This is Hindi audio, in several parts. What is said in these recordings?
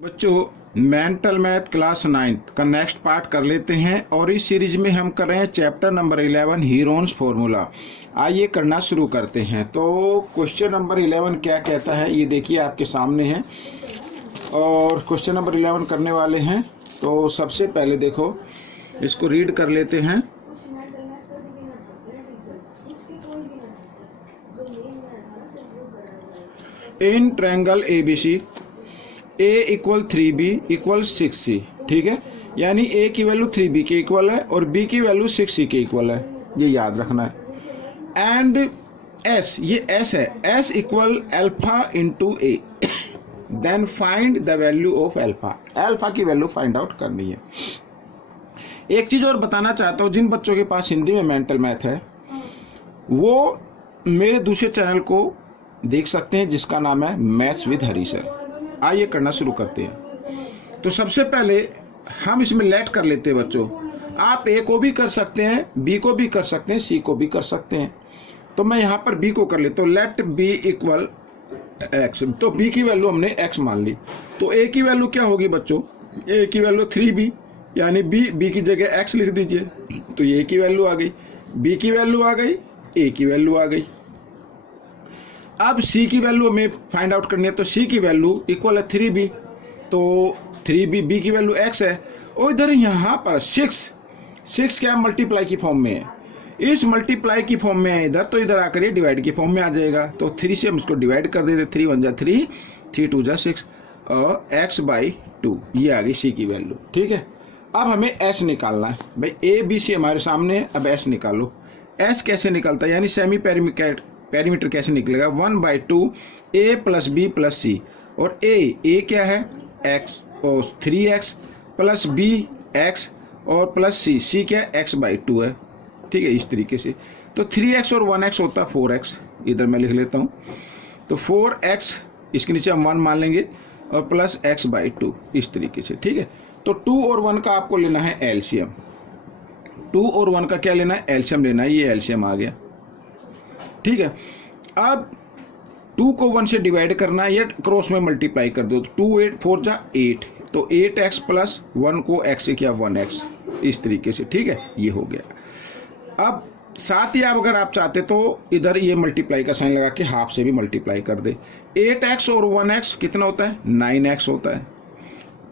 बच्चों मेंटल मैथ क्लास 9th का नेक्स्ट पार्ट कर लेते हैं और इस सीरीज में हम कर रहे हैं चैप्टर नंबर 11 हीरोन्स फॉर्मूला। आइए करना शुरू करते हैं। तो क्वेश्चन नंबर 11 क्या कहता है ये देखिए आपके सामने है और क्वेश्चन नंबर 11 करने वाले हैं। तो सबसे पहले देखो इसको रीड कर लेते हैं। In triangle ABC A equal 3B equal 6C, ठीक है, यानी A की वैल्यू 3B के इक्वल है और B की वैल्यू 6C के इक्वल है, ये याद रखना है। एंड S, ये S है, S equal alpha into A, then find the value of alpha, alpha की वैल्यू फाइंड आउट करनी है। एक चीज़ और बताना चाहता हूँ, जिन बच्चों के पास हिंदी में मेंटल मैथ है वो मेरे दूसरे चैनल को देख सकते हैं जिसका नाम है मैथ्स विद हरी सर। आइए करना शुरू करते हैं। तो सबसे पहले हम इसमें लेट कर लेते हैं बच्चों। आप ए को भी कर सकते हैं, बी को भी कर सकते हैं, सी को भी कर सकते हैं। तो मैं यहाँ पर बी को कर लेता हूँ। लेट बी इक्वल एक्स, तो बी की वैल्यू हमने एक्स मान ली। तो ए की वैल्यू क्या होगी बच्चों? ए की वैल्यू 3B, यानी बी की जगह एक्स लिख दीजिए। तो ए की वैल्यू आ गई, बी की वैल्यू आ गई, ए की वैल्यू आ गई। अब C की वैल्यू हमें फाइंड आउट करनी है। तो C की वैल्यू इक्वल है 3B, तो 3B, B की वैल्यू x है। और इधर यहाँ पर 6 क्या मल्टीप्लाई की फॉर्म में है, इस मल्टीप्लाई की फॉर्म में है इधर, तो इधर आकर ये डिवाइड की फॉर्म में आ जाएगा। तो 3 से हम इसको डिवाइड कर देते, 3 1 जा 3, 3 2 जा 6 और x/2, ये आ गई C की वैल्यू, ठीक है। अब हमें S निकालना है भाई, ABC हमारे सामने है, अब S निकालो। S कैसे निकलता है, यानी सेमी पेरीमीटर कैसे निकलेगा? 1/2 A plus B plus C, और A क्या है x और 3x प्लस B x और प्लस C क्या है x/2 है, ठीक है, इस तरीके से। तो 3x और 1x होता है 4x, इधर मैं लिख लेता हूँ। तो 4x इसके नीचे हम 1 मान लेंगे और प्लस x/2, इस तरीके से, ठीक है। तो 2 और 1 का आपको लेना है एलसीएम, 2 और 1 का क्या लेना है? एलसीएम लेना है, ये एलसीएम आ गया, ठीक है। अब 2 को 1 से डिवाइड करना है या क्रॉस में मल्टीप्लाई कर दो। 2 8 4 जा 8, तो 8x प्लस 1 को x से किया 1x, इस तरीके से, ठीक है, ये हो गया। अब साथ ही अगर आप चाहते तो इधर ये मल्टीप्लाई का साइन लगा के हाफ से भी मल्टीप्लाई कर दे। 8x और 1x कितना होता है? 9x होता है।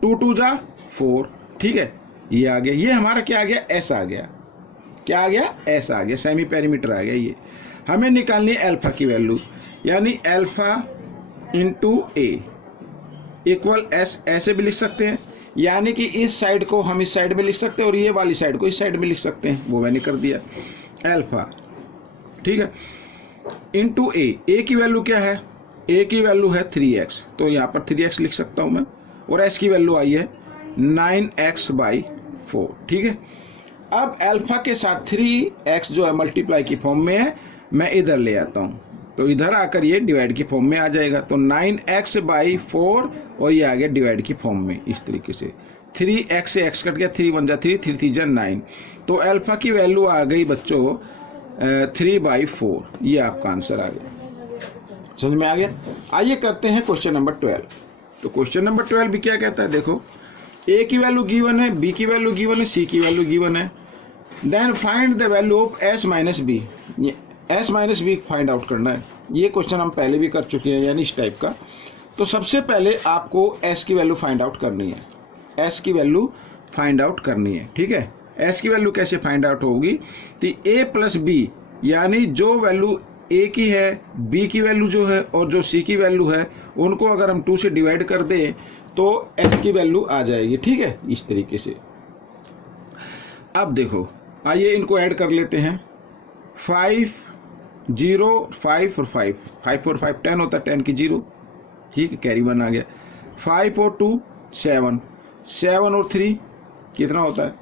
2 2 जा 4, ठीक है, ये आ गया। ये हमारा क्या आ गया? S आ गया। क्या आ गया? S आ गया, सेमी पेरीमीटर आ गया। ये हमें निकालनी है अल्फा की वैल्यू, यानी alpha into A equal S, ऐसे भी लिख सकते हैं, यानी कि इस साइड को हम इस साइड में लिख सकते हैं और ये वाली साइड को इस साइड में लिख सकते हैं, वो मैंने कर दिया अल्फा, ठीक है, इंटू A की वैल्यू क्या है? A की वैल्यू है 3x, तो यहाँ पर 3x लिख सकता हूँ मैं, और S की वैल्यू आई है 9x/4, ठीक है। अब अल्फा के साथ 3x जो है मल्टीप्लाई की फॉर्म में है, मैं इधर ले आता हूँ, तो इधर आकर ये डिवाइड की फॉर्म में आ जाएगा। तो 9x/4 और ये आ गया डिवाइड की फॉर्म में, इस तरीके से। 3x से x कट गया, 3 1 जा 3, 3 3 जा 9, तो अल्फा की वैल्यू आ गई बच्चों 3/4, ये आपका आंसर आ गया। समझ में आ गया? आइए करते हैं क्वेश्चन नंबर 12। तो क्वेश्चन नंबर 12 भी क्या कहता है, देखो A की वैल्यू गिवन है, B की वैल्यू गिवन है, C की वैल्यू गिवन है, then find the value of S-B, S-B find out करना है। ये क्वेश्चन हम पहले भी कर चुके हैं, यानी इस टाइप का। तो सबसे पहले आपको S की वैल्यू फाइंड आउट करनी है, S की वैल्यू फाइंड आउट करनी है, ठीक है। S की वैल्यू कैसे फाइंड आउट होगी? तो A प्लस B, यानी जो वैल्यू A की है, B की वैल्यू जो है और जो C की वैल्यू है, उनको अगर हम 2 से डिवाइड कर दें तो S की वैल्यू आ जाएगी, ठीक है, इस तरीके से। अब देखो, आइए इनको ऐड कर लेते हैं। 5 0 5 और 5, 5 और 5 10 होता है, 10 की 0, ठीक है, कैरी 1 आ गया। 5 और 2 7, 7 और 3 कितना होता है?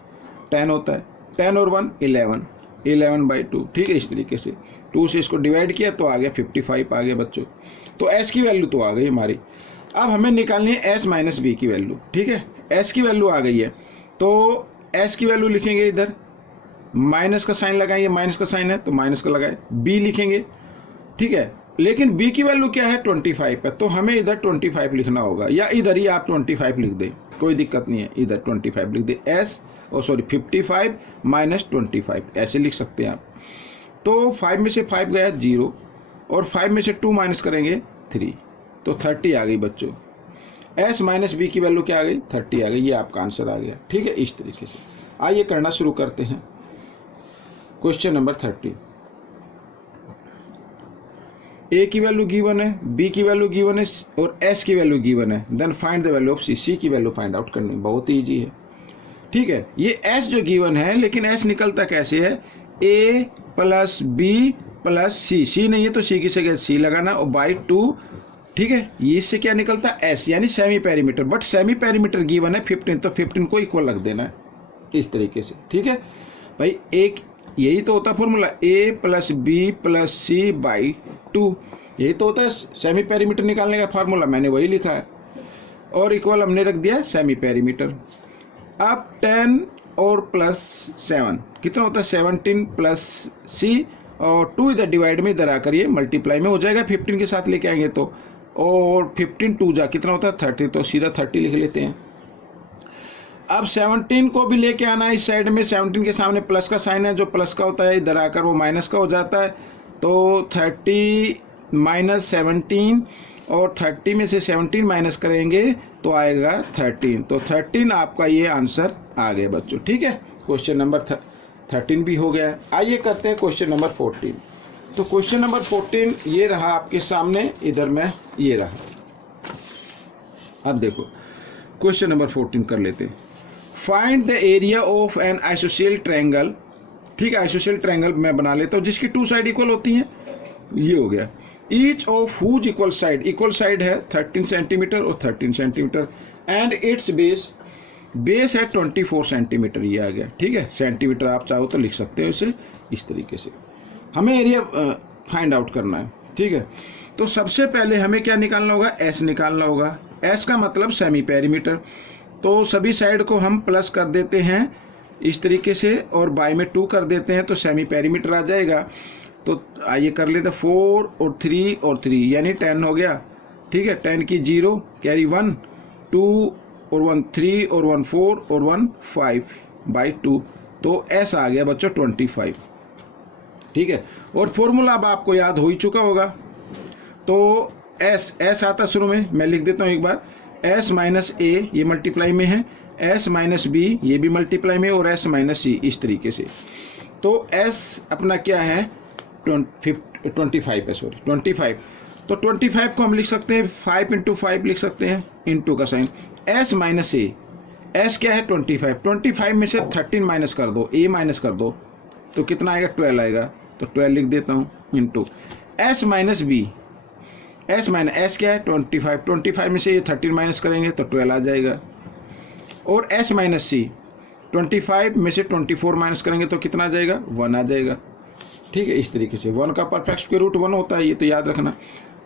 10 होता है, 10 और 1 11, 11/2, ठीक है, इस तरीके से। 2 से इसको डिवाइड किया तो आ गया 55 आ गया बच्चों। तो S की वैल्यू तो आ गई हमारी। अब हमें निकालनी है S-B की वैल्यू, ठीक है। S की वैल्यू आ गई है, तो S की वैल्यू लिखेंगे, इधर माइनस का साइन लगाएंगे, माइनस का साइन है तो माइनस का लगाए, B लिखेंगे, ठीक है। लेकिन b की वैल्यू क्या है 25 है, तो हमें इधर 25 लिखना होगा, या इधर ही आप 25 लिख दें, कोई दिक्कत नहीं है, इधर 25 लिख दें। 55 माइनस 25 ऐसे लिख सकते हैं आप। तो 5 में से 5 गया 0 और 5 में से 2 माइनस करेंगे 3, तो 30 आ गई बच्चों। s माइनस बी की वैल्यू क्या आ गई 30 आ गई, ये आपका आंसर आ गया। ठीक है, इस तरीके से आइए करना शुरू करते हैं। क्वेश्चन नंबर 30, a की वैल्यू गिवन है, b की वैल्यू गिवन है और s की वैल्यू गिवन है, then find the value of c। c की वैल्यू फाइंड आउट करनी बहुत ईजी है। ठीक है, ये s जो गिवन है, लेकिन s निकलता कैसे है, a plus b plus c, c नहीं है तो c की जगह c लगाना और बाई 2। ठीक है, ये इससे क्या निकलता है s, यानी semi perimeter, but semi perimeter given है 15, तो 15 को इक्वल रख देना है इस तरीके से। ठीक है भाई, एक यही तो होता है formula, a plus B plus C by 2, यही तो होता है सेमी पेरीमीटर निकालने का फार्मूला, मैंने वही लिखा है और इक्वल हमने रख दिया सेमी पेरीमीटर। अब 10 और प्लस 7 कितना होता है 17 प्लस c और 2 इधर डिवाइड में इधर आकर ये मल्टीप्लाई में हो जाएगा, 15 के साथ लेके आएंगे तो, और 15 2 जा कितना होता है 30, तो सीधा 30 लिख लेते हैं। अब 17 को भी लेके आना है इस साइड में, 17 के सामने प्लस का साइन है, जो प्लस का होता है इधर आकर वो माइनस का हो जाता है, तो 30 माइनस 17 और 30 में से 17 माइनस करेंगे तो आएगा 13, तो 13 आपका ये आंसर आ गया बच्चों। ठीक है, क्वेश्चन नंबर 13 भी हो गया। आइए करते हैं क्वेश्चन नंबर 14। तो क्वेश्चन नंबर 14 ये रहा आपके सामने, इधर में ये रहा। अब देखो क्वेश्चन नंबर 14 कर लेते हैं। Find the area of an isosceles triangle. ठीक है, आइसोसेल ट्रायंगल मैं बना लेता हूँ जिसकी 2 साइड इक्वल होती हैं, ये हो गया। Each of whose equal side है 13 सेंटीमीटर और 13 सेंटीमीटर, एंड इट्स बेस है 24 सेंटीमीटर, ये आ गया। ठीक है, सेंटीमीटर आप चाहो तो लिख सकते हो इसे इस तरीके से। हमें एरिया फाइंड आउट करना है। ठीक है, तो सबसे पहले हमें क्या निकालना होगा, एस निकालना होगा। एस का मतलब सेमी पेरीमीटर, तो सभी साइड को हम प्लस कर देते हैं इस तरीके से और बाय में 2 कर देते हैं, तो सेमी पेरीमीटर आ जाएगा। तो आइए कर लेते 4 और 3 और 3 यानी 10 हो गया। ठीक है, 10 की 0 कैरी 1, 2 और 1 3 और 1 4 और 1 5 बाई 2, तो एस आ गया बच्चों 25। ठीक है, और फॉर्मूला अब आपको याद हो ही चुका होगा, तो एस आता शुरू में, मैं लिख देता हूँ एक बार, एस माइनस ए ये मल्टीप्लाई में है, एस माइनस बी ये भी मल्टीप्लाई में, और एस माइनस सी इस तरीके से। तो एस अपना क्या है 25 है, सॉरी 25, तो 25 को हम लिख सकते हैं 5 इंटू 5 लिख सकते हैं, इंटू का साइन। एस माइनस ए, एस क्या है 25 में से 13 माइनस कर दो, ए माइनस कर दो, तो कितना आएगा 12 आएगा, तो 12 लिख देता हूँ, into S minus B, S minus S क्या है 25 में से ये 13 माइनस करेंगे तो 12 आ जाएगा, और एस माइनस सी 25 में से 24 माइनस करेंगे तो कितना आ जाएगा 1 आ जाएगा। ठीक है, इस तरीके से 1 का परफेक्ट स्क्वायर रूट 1 होता है, ये तो याद रखना।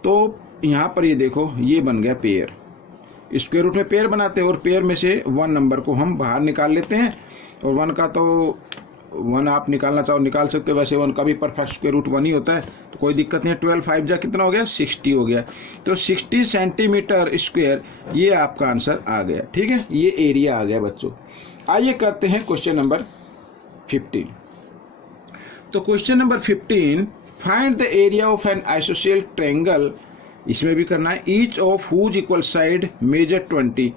तो यहाँ पर ये देखो ये बन गया पेयर, स्क्वायर रूट में पेयर बनाते हैं और पेयर में से 1 नंबर को हम बाहर निकाल लेते हैं, और 1 का तो 1 आप निकालना चाहो निकाल सकते हो, वैसे 1 का भी परफेक्ट स्क्वायर रूट 1 ही होता है, तो कोई दिक्कत नहीं है। 12 5 जा कितना हो गया 60 हो गया, तो 60 सेंटीमीटर स्क्वायर ये आपका आंसर आ गया। ठीक है, ये एरिया आ गया बच्चों। आइए करते हैं क्वेश्चन नंबर 15। तो question number 15, find the area of an isosceles triangle, इसमें भी करना है, each of whose equal side measure 20।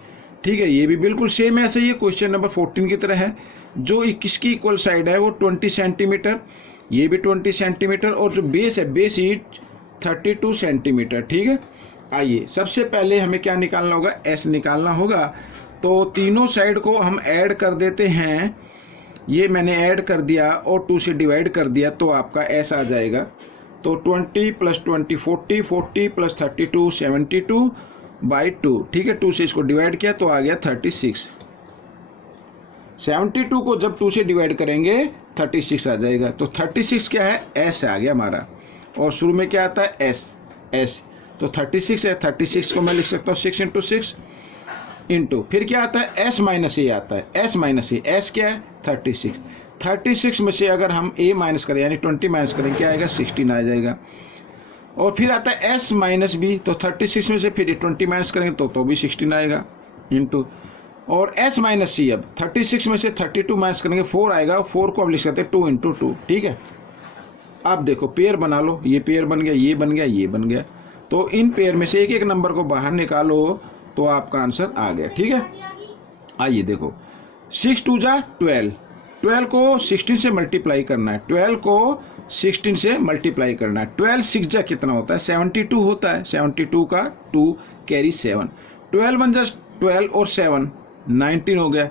ठीक है, ये भी बिल्कुल सेम ऐसे ही क्वेश्चन नंबर 14 की तरह है, जो किसकी इक्वल साइड है वो 20 सेंटीमीटर, ये भी 20 सेंटीमीटर, और जो बेस है बेस ईच 32 सेंटीमीटर। ठीक है, आइए सबसे पहले हमें क्या निकालना होगा, एस निकालना होगा। तो तीनों साइड को हम ऐड कर देते हैं, ये मैंने ऐड कर दिया और 2 से डिवाइड कर दिया, तो आपका एस आ जाएगा। तो 20 प्लस 20 40, 40 प्लस 32 72 बाई 2। ठीक है, 2 से इसको डिवाइड किया तो आ गया 36। 72 को जब 2 से डिवाइड करेंगे 36 आ जाएगा, तो 36 क्या है एस आ गया हमारा, और शुरू में क्या आता है एस, तो 36 है, 36 को मैं लिख सकता हूँ 6 इंटू 6 इंटू, फिर क्या आता है एस माइनस ए आता है, एस माइनस ए, एस क्या है 36 में से अगर हम ए माइनस करें यानी 20 माइनस करें क्या आएगा 16 आ जाएगा, और फिर आता है एस माइनस बी, तो 36 में से फिर 20 माइनस करेंगे तो भी 16 आएगा इंटू, और एस माइनस सी, अब 36 में से 32 माइनस करेंगे 4 आएगा, 4 को अब लिख सकते हैं 2 इंटू 2, ठीक है। अब देखो पेयर बना लो, ये पेयर बन गया, ये बन गया, ये बन गया, तो इन पेयर में से एक एक नंबर को बाहर निकालो तो आपका आंसर आ गया, ठीक है। आइए देखो 6 2 जा 12, 12 को 16 से मल्टीप्लाई करना है, 12 को 16 से मल्टीप्लाई करना है, 12 6 जा कितना होता है 72 होता है, 72 का 2 कैरी 7, 12 1 जा 12 और 7 19 हो गया,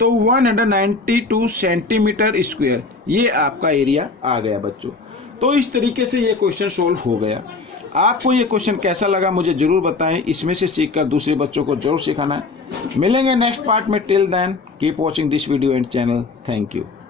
तो 192 सेंटीमीटर स्क्वायर ये आपका एरिया आ गया बच्चों। तो इस तरीके से ये क्वेश्चन सोल्व हो गया। आपको ये क्वेश्चन कैसा लगा मुझे जरूर बताएं, इसमें से सीखकर दूसरे बच्चों को जरूर सिखाना है। मिलेंगे नेक्स्ट पार्ट में, till then keep watching this video and channel, thank you.